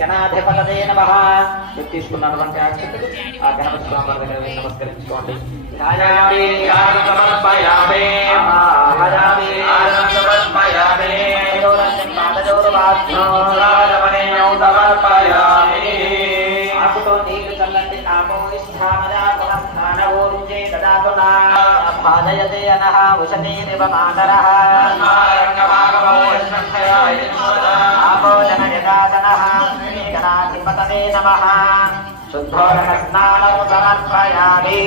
గణాధిపతయే నమః. తీసుకున్నటువంటి అక్షతలు ఆ గణపతి స్వామి వారి దగ్గర నమస్కరించుకోండి. ఆకుతో నీళ్లు చల్లండి. భాజయతే అనః ఉషతీరివ మాతరః ఆపోజనయదాసనః. శ్రీగణాధిపతయే నమః. శుద్ధోదక స్నానం సమర్పయామి.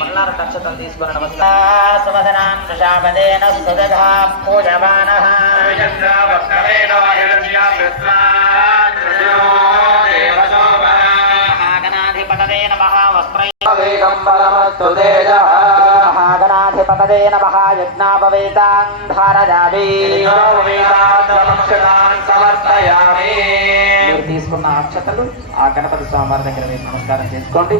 మల్లార నక్షత్రం తీసుకున్న నమస్కారం. ప్రజాపదేన సుదగా పూజమానః. గణాధిపతయే నమః. గణాధిపతయే నమః. యజ్ఞాపవేతాన్ ధారయామి. మీరు తీసుకున్న అక్షతలు ఆ గణపతి స్వామి వారి దగ్గర వేసి నమస్కారం చేసుకోండి.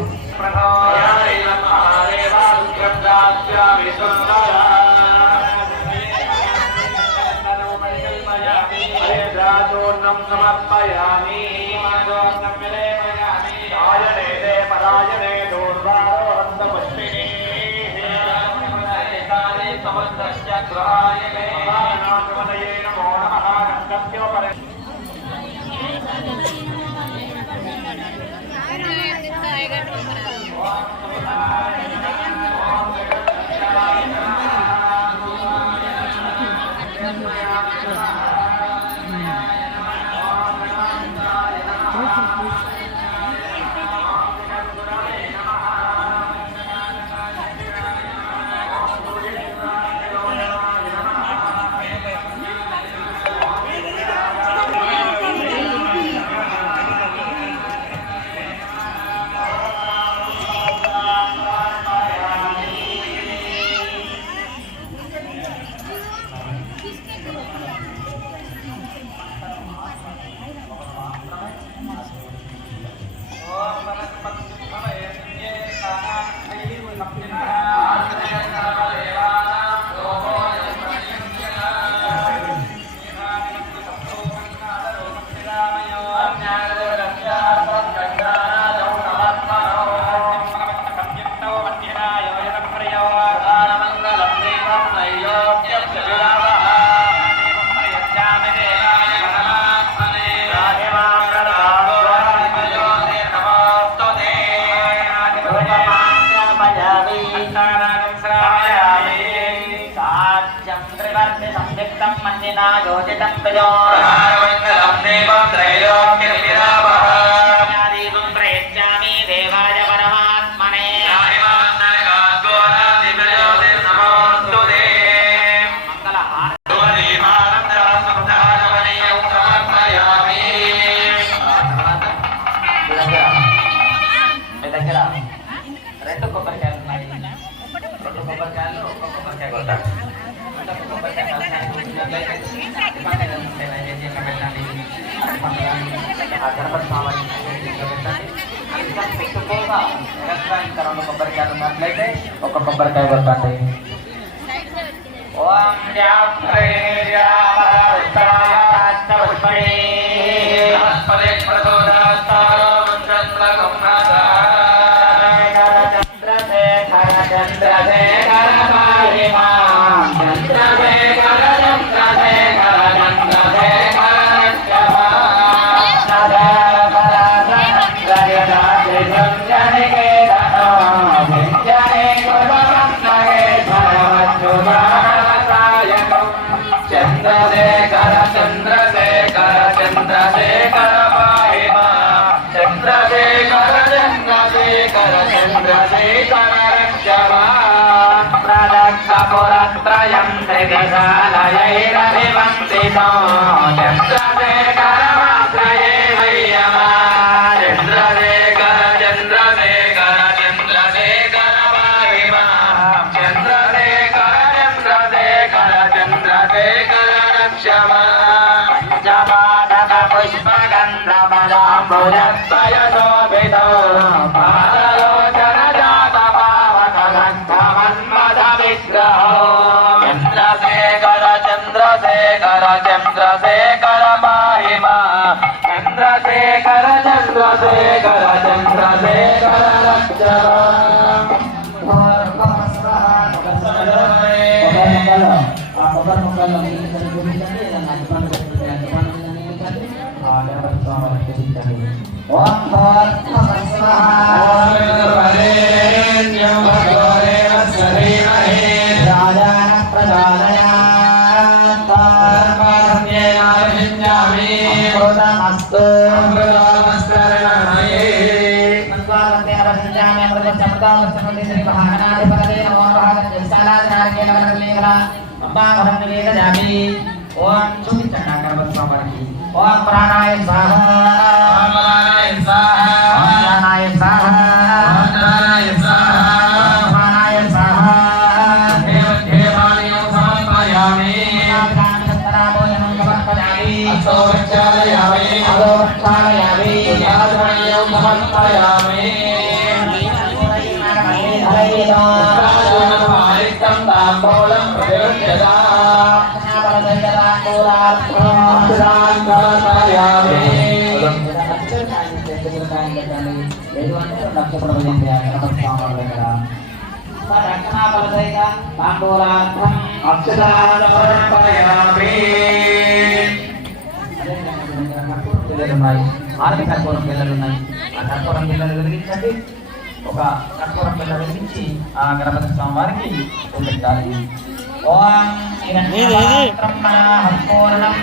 కొబ్బరికాయలు ఒక కొబ్బరికాయ కొట్టండి. ఓం పురత్రయం త్రిదశాలయైరభివందితో చంద్రశేఖరమాశ్రయే వయ్యమా చంద్రశేఖర చంద్రశేఖర చంద్రశేఖర पुष्पगन्धमदाम्बुजद्वयशोभितो पादलोचनजातपावकगन्धमन्मथविग्रहो चन्द्रशेखर चन्द्रशेखर चन्द्रशेखर पाहि मां चन्द्रशेखर चन्द्रशेखर चन्द्रशेखर रक्ष ओम प्राणाय स्वाहा ओम प्राणाय स्वाहा ओम प्राणाय स्वाहा ओम प्राणाय स्वाहा ओम प्राणाय स्वाहा देवालयं समर्पयामि कामस्तराभोजनं समर्पयामि अस्तोच्चारयामि अस्तोच्चारयामि याजनीयं समर्पयामि हरितं ताम्बूलं प्रदर्शयामि కర్పూరం పిల్లలు ఉన్నాయి ఆ కర్పూరం పిల్లలు వెలిగించండి ఒక కర్పూరం పిల్లలు వెలిగించి ఆ గణపతి స్వామి వారికి పెట్టాలి ఓం పూర్ణం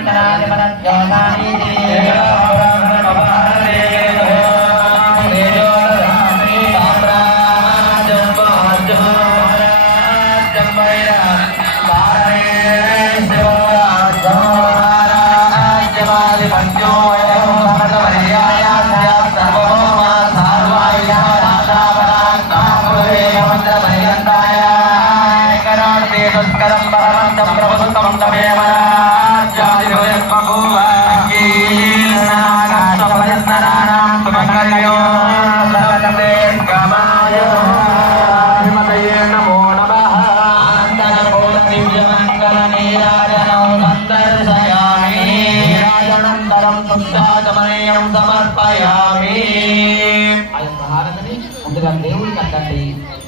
ముందుగా దేవుడికి అద్దండి.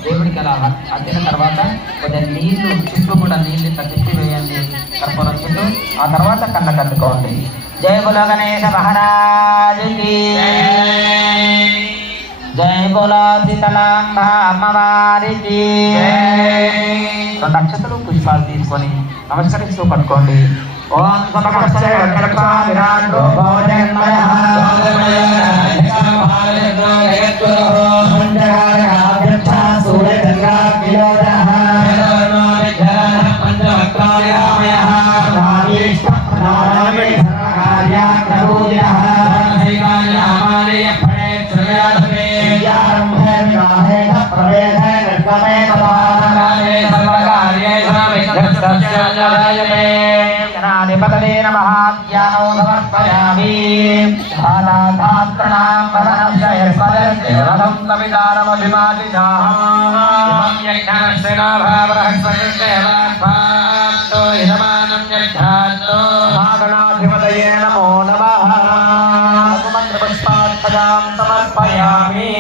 దేవుడికి అలా అద్దిన తర్వాత కొంచెం నీళ్లు చుట్టూ కూడా నీళ్ళు ఇట్లా తిప్పి వేయండి కర్పూరం చుట్టూ. ఆ తర్వాత కళ్ళకు అద్దుకోండి. జై బోలో గణేశ మహారాజుకి, జై బోలో సీతలాంబ అమ్మవారికి. రెండు అక్షతలు పుష్పాలు తీసుకొని నమస్కరిస్తూ పట్టుకోండి. ఓం गणाधिपतये नमः ज्ञानो समर्पयामि भालाधात्रणां वदनस्य यस्मदर्देवं तमिदानमभिमादिदाहं यज्ञश्रेणाभावरहस्वदेवात्मातो यजमानं यज्ञातो गणाधिपतये नमो नमः मंत्रपुष्पाक्षरां समर्पयामि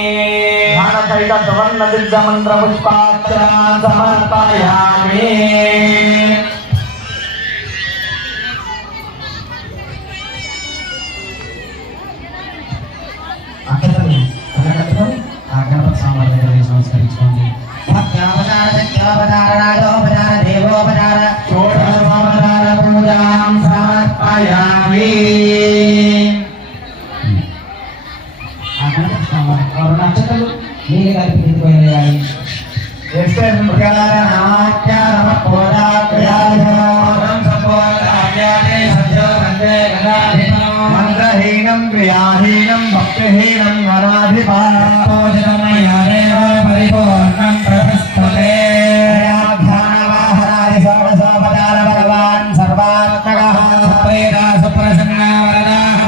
मंत्रपुष्पाक्षरां समर्पयामि సంస్కరించుకోండి. పూజాం సమర్పయామి. నక్షత్రాలు నీళ్ళు కలిపి తీసుకువెళ్ళాలి. మంత్రహీనం క్రియాహీనం భక్తిహీనం పరిపూర్ణం ప్రశస్తతే ధ్యానవాహనాయ షోడశోపచార భగవాన్ సర్వాత్మకః సుప్రసన్న వరదాః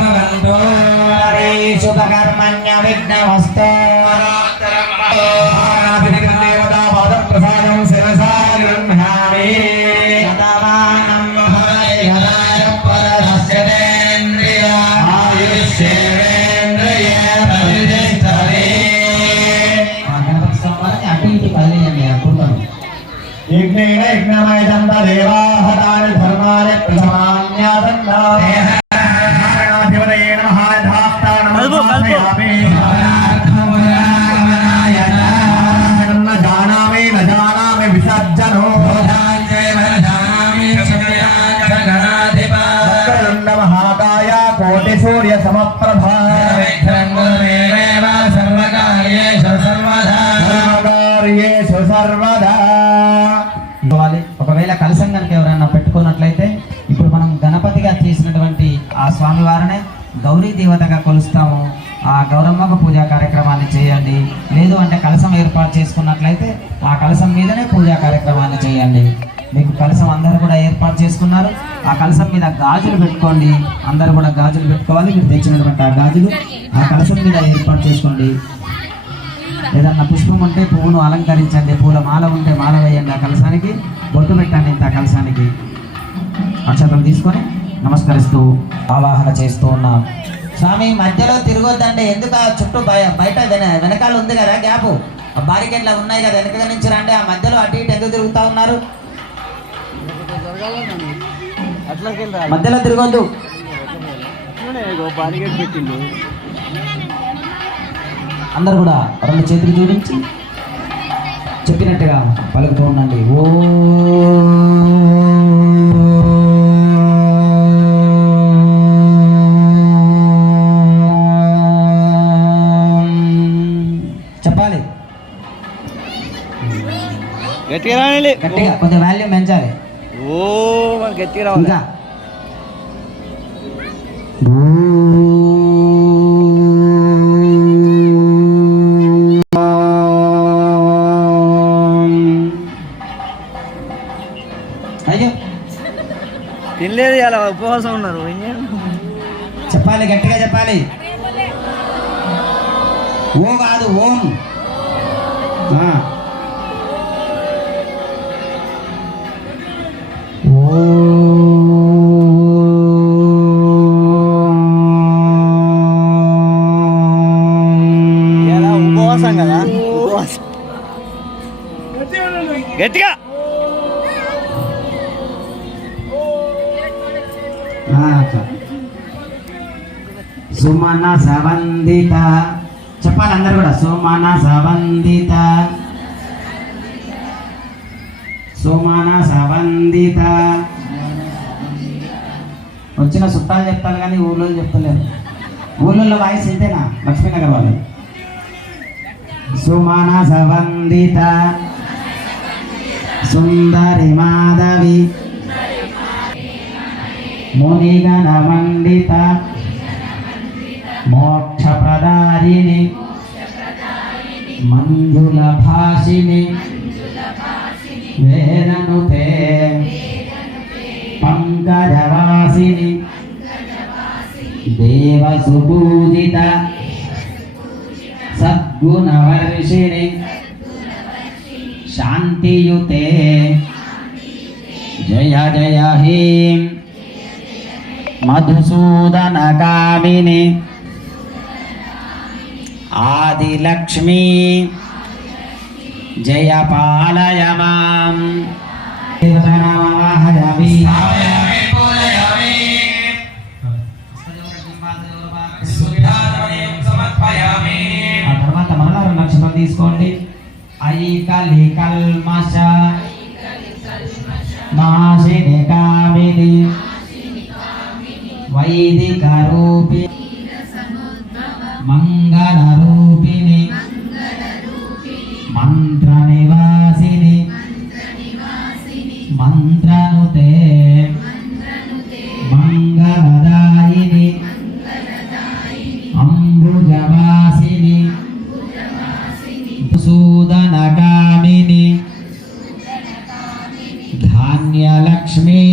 యజ్ఞేన యజ్ఞమయతం దేవాః తాని ధర్మాని ప్రథమాన్యాసన్నాః నారాయణాధిపతయే నమః ధాస్తానం సమర్పయామి న జానామి న జానామి విసర్జనో వక్రతుండ మహాకాయ కోటి సూర్య సమప్రభా సర్వదా. ఒకవేళ కలశం కనుక ఎవరన్నా పెట్టుకున్నట్లయితే ఇప్పుడు మనం గణపతిగా చేసినటువంటి ఆ స్వామివారినే గౌరీ దేవతగా కొలుస్తాము. ఆ గౌరమ్మకు పూజా కార్యక్రమాన్ని చేయండి. లేదు అంటే కలశం ఏర్పాటు చేసుకున్నట్లయితే ఆ కలశం మీదనే పూజా కార్యక్రమాన్ని చేయండి. మీకు కలశం అందరూ కూడా ఏర్పాటు చేసుకున్నారు. ఆ కలశం మీద గాజులు పెట్టుకోండి. అందరూ కూడా గాజులు పెట్టుకోవాలి. మీరు తెచ్చినటువంటి ఆ గాజులు ఆ కలశం మీద ఏర్పాటు చేసుకోండి. ఏదన్నా పుష్పం ఉంటే పువ్వును అలంకరించండి. పూల మాల ఉంటే మాల వేయండి. ఆ కలశానికి బొట్టు పెట్టండి. ఇంత కలశానికి అక్షతం తీసుకొని నమస్కరిస్తూ ఆవాహన చేస్తూ ఉన్నాం. స్వామి మధ్యలో తిరగొద్దండి. ఎందుకు ఆ చుట్టూ బయట వెనకాల ఉంది కదా గ్యాప్, ఆ బారికెట్లా ఉన్నాయి కదా, వెనక నుంచి రండి. ఆ మధ్యలో అటు ఇటు ఎందుకు తిరుగుతూ ఉన్నారు? మధ్యలో తిరగొద్దు. అందరు కూడా రెండు చేతులు జోడించి చెప్పినట్టుగా పలుకుతూ ఉండండి. ఓ చెప్పాలి గట్టిగా గట్టిగా, కొంచెం వాల్యూమ్ పెంచాలి. ఓ గట్టిగా రావాలి. ఇంకా అయ్యో తినలేదు, అలా ఉపవాసం ఉన్నారు. చెప్పాలి, గట్టిగా చెప్పాలి. ఓ కాదు, ఓం. ఉపవాసం కదా, ఉపవాసం. గట్టిగా సుమన సవందిత చెప్పాలి అందరు కూడా. సుమన సవందిత, సుమన సవందిత. వచ్చిన చుట్టాలు చెప్తారు కానీ ఊళ్ళో చెప్తలేరు. ఊళ్ళో వాయిస్ ఇంతేనా? లక్ష్మీనగర్ వాళ్ళు. సుమన సవందిత సుందరి మాధవి మునిగణ మండిత మోక్ష ప్రదారిణి మంజుల భాషిని వేదనుతే పంకజవాసిని దేవసుపూజిత సద్గుణవర్షిణి శాంతియుతే జయ జయ హీం మధుసూదన కామిని ఆదిలక్ష్మీ జయ పాలయ మాం. ఆ తర్వాత మరలా 2 లక్షలు తీసుకోండి. ఐకలి కల్మష నాశిని కామిని వైదిక రూపి మంగళ రూపిణి మంత్ర నివాసిని మంత్రనుతే మంగళదాయిని అంబుజవాసిని సూదనకామిని ధాన్యలక్ష్మి